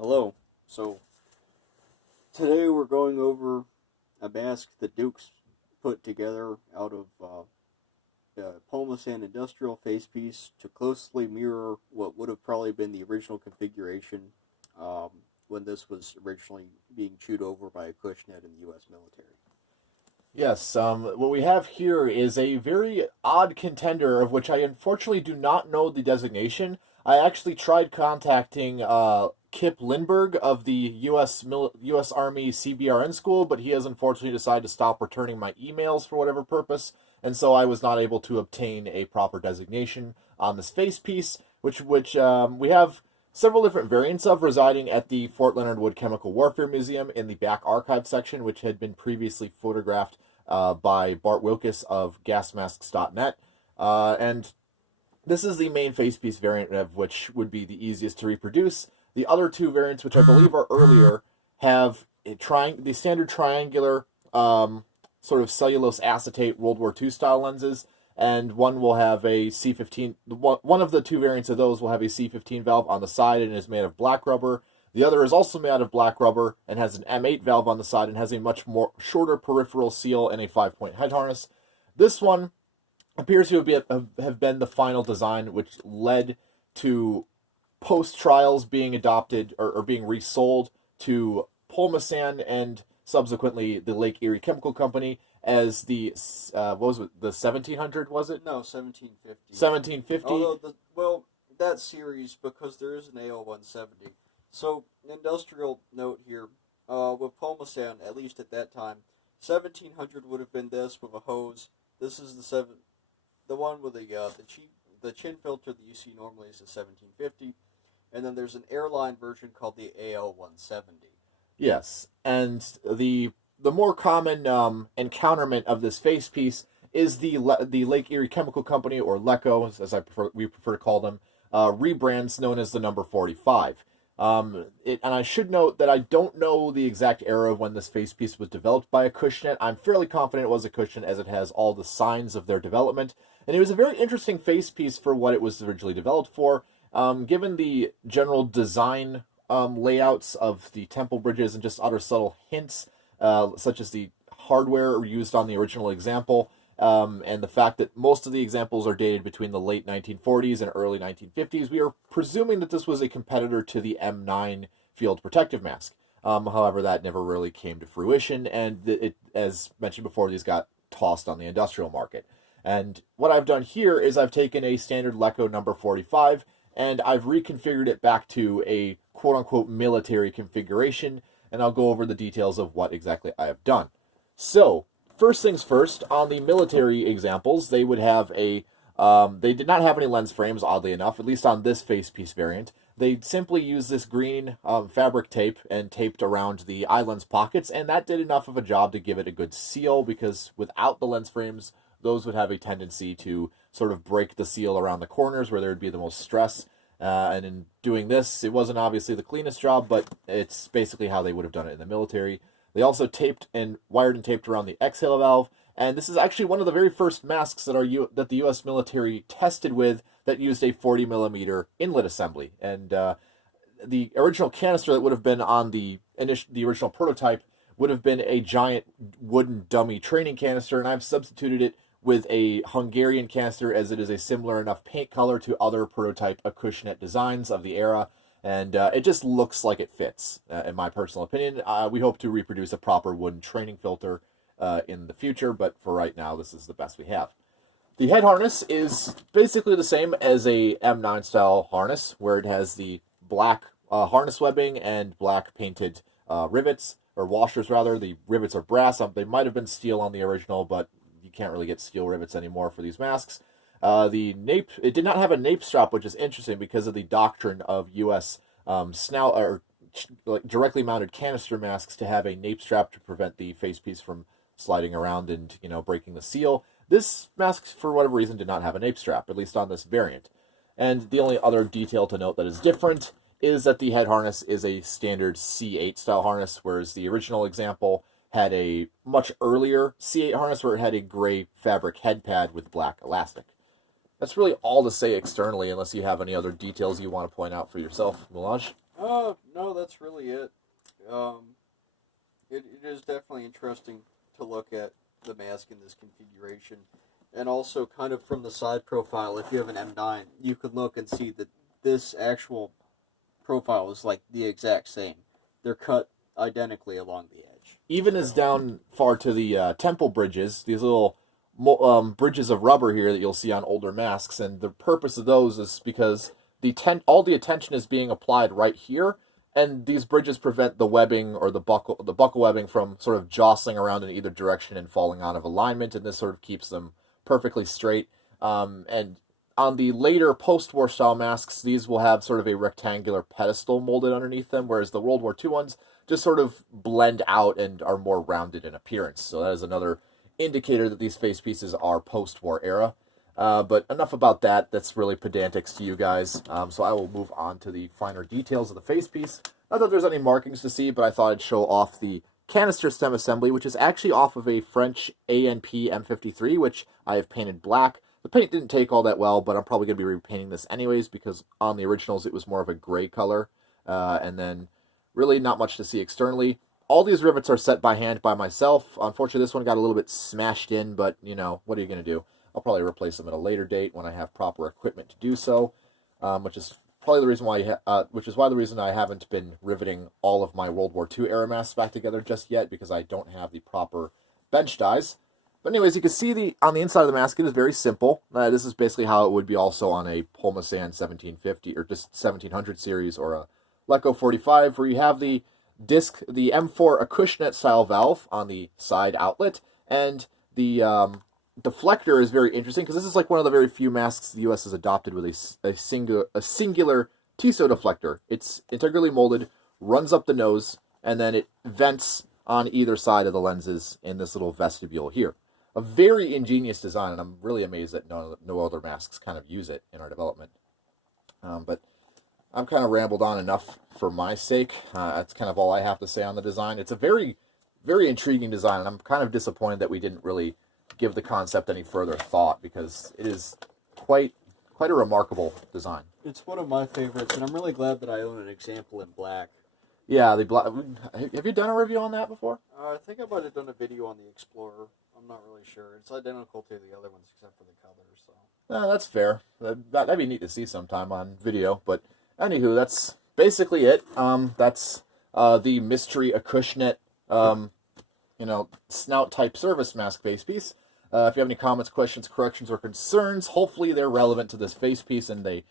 Hello. So today we're going over a mask that Duke's put together out of the Polmasan industrial face piece to closely mirror what would have probably been the original configuration um, when this was originally being chewed over by Acushnet in the U.S. military. Yes, what we have here is a very odd contender of which I unfortunately do not know the designation. I actually tried contacting Kip Lindbergh of the U.S. Army CBRN school, but he has unfortunately decided to stop returning my emails for whatever purpose, and so I was not able to obtain a proper designation on this face piece, which we have several different variants of residing at the Fort Leonard Wood Chemical Warfare Museum in the back archive section, which had been previously photographed by Bart Wilkes of gasmasks.net. And this is the main facepiece variant of which would be the easiest to reproduce. The other two variants, which I believe are earlier, have the standard triangular sort of cellulose acetate World War II style lenses, and one will have a C15. One of the two variants of those will have a C15 valve on the side and is made of black rubber. The other is also made out of black rubber and has an M8 valve on the side and has a much more shorter peripheral seal and a 5-point head harness. This one appears to have been the final design, which led to post-trials being adopted or being resold to Polmasan and subsequently the Lake Erie Chemical Company as the, what was it, the 1700, was it? No, 1750. 1750? Although, that series, because there is an AO 170. So, industrial note here, with Polmasan, at least at that time, 1700 would have been this with a hose. This is the one with the chin filter that you see normally is the 1750, and then there's an airline version called the AO 170. Yes, and the more common encounterment of this face piece is the Lake Erie Chemical Company, or LECO, as we prefer to call them, rebrands known as the number 45. And I should note that I don't know the exact era of when this face piece was developed by Acushnet. I'm fairly confident it was Acushnet, as it has all the signs of their development. And it was a very interesting face piece for what it was originally developed for. Given the general design layouts of the temple bridges and just other subtle hints, such as the hardware used on the original example, and the fact that most of the examples are dated between the late 1940s and early 1950s, we are presuming that this was a competitor to the M9 field protective mask. However, that never really came to fruition, and as mentioned before, these got tossed on the industrial market. And what I've done here is I've taken a standard LECO number 45, and I've reconfigured it back to a quote-unquote military configuration, and I'll go over the details of what exactly I have done. So, first things first, on the military examples, they would have they did not have any lens frames, oddly enough, at least on this face piece variant. They simply used this green fabric tape and taped around the eye lens pockets, and that did enough of a job to give it a good seal, because without the lens frames, those would have a tendency to sort of break the seal around the corners where there would be the most stress. And in doing this, it wasn't obviously the cleanest job, but it's basically how they would have done it in the military. They also wired and taped around the exhale valve, and this is actually one of the very first masks that the U.S. military tested with that used a 40mm inlet assembly. And the original canister that would have been on the original prototype would have been a giant wooden dummy training canister, and I've substituted it with a Hungarian canister, as it is a similar enough paint color to other prototype Acushnet designs of the era, and it just looks like it fits, in my personal opinion. We hope to reproduce a proper wooden training filter in the future, but for right now, this is the best we have. The head harness is basically the same as a M9 style harness, where it has the black harness webbing and black painted rivets, or washers rather. The rivets are brass. They might have been steel on the original, but you can't really get steel rivets anymore for these masks. The nape, it did not have a nape strap, which is interesting because of the doctrine of U.S. Snout or directly mounted canister masks to have a nape strap to prevent the facepiece from sliding around and breaking the seal. This mask, for whatever reason, did not have a nape strap, at least on this variant. And the only other detail to note that is different is that the head harness is a standard C8 style harness, whereas the original example had a much earlier C8 harness where it had a gray fabric head pad with black elastic. That's really all to say externally, unless you have any other details you want to point out for yourself, Moulage. No, that's really it. Um, it is definitely interesting to look at the mask in this configuration. And also, kind of from the side profile, if you have an M9, you can look and see that this actual profile is like the exact same. They're cut identically along the edge. Even as down far to the temple bridges, these little bridges of rubber here that you'll see on older masks, and the purpose of those is because all the attention is being applied right here, and these bridges prevent the webbing or the buckle webbing from sort of jostling around in either direction and falling out of alignment, and this sort of keeps them perfectly straight. And on the later post-war style masks, these will have sort of a rectangular pedestal molded underneath them, whereas the World War II ones just sort of blend out and are more rounded in appearance. So that is another indicator that these face pieces are post-war era. But enough about that. That's really pedantics to you guys. So I will move on to the finer details of the face piece. Not that there's any markings to see, but I thought I'd show off the canister stem assembly, which is actually off of a French ANP M53, which I have painted black. The paint didn't take all that well, but I'm probably going to be repainting this anyways, because on the originals it was more of a gray color. And then really not much to see externally. All these rivets are set by hand by myself. Unfortunately, this one got a little bit smashed in, but, you know, what are you going to do? I'll probably replace them at a later date when I have proper equipment to do so, which is probably the reason why the reason I haven't been riveting all of my World War II era masks back together just yet, because I don't have the proper bench dies. But anyways, you can see on the inside of the mask, it is very simple. This is basically how it would be also on a Polmasan 1750 or just 1700 series or a Leco 45, where you have the disc, the M4 Acushnet style valve on the side outlet, and the deflector is very interesting because this is like one of the very few masks the U.S. has adopted with a singular TISO deflector. It's integrally molded, runs up the nose, and then it vents on either side of the lenses in this little vestibule here. A very ingenious design, and I'm really amazed that no other masks kind of use it in our development. But I've kind of rambled on enough for my sake. That's kind of all I have to say on the design. It's a very, very intriguing design, and I'm kind of disappointed that we didn't really give the concept any further thought, because it is quite a remarkable design. It's one of my favorites, and I'm really glad that I own an example in black. Yeah, the black. Have you done a review on that before? I think I might have done a video on the Explorer. I'm not really sure. It's identical to the other ones except for the color. So that's fair. That'd be neat to see sometime on video. But anywho, that's basically it. That's the mystery Acushnet, Snout type service mask face piece. If you have any comments, questions, corrections, or concerns, hopefully they're relevant to this face piece and they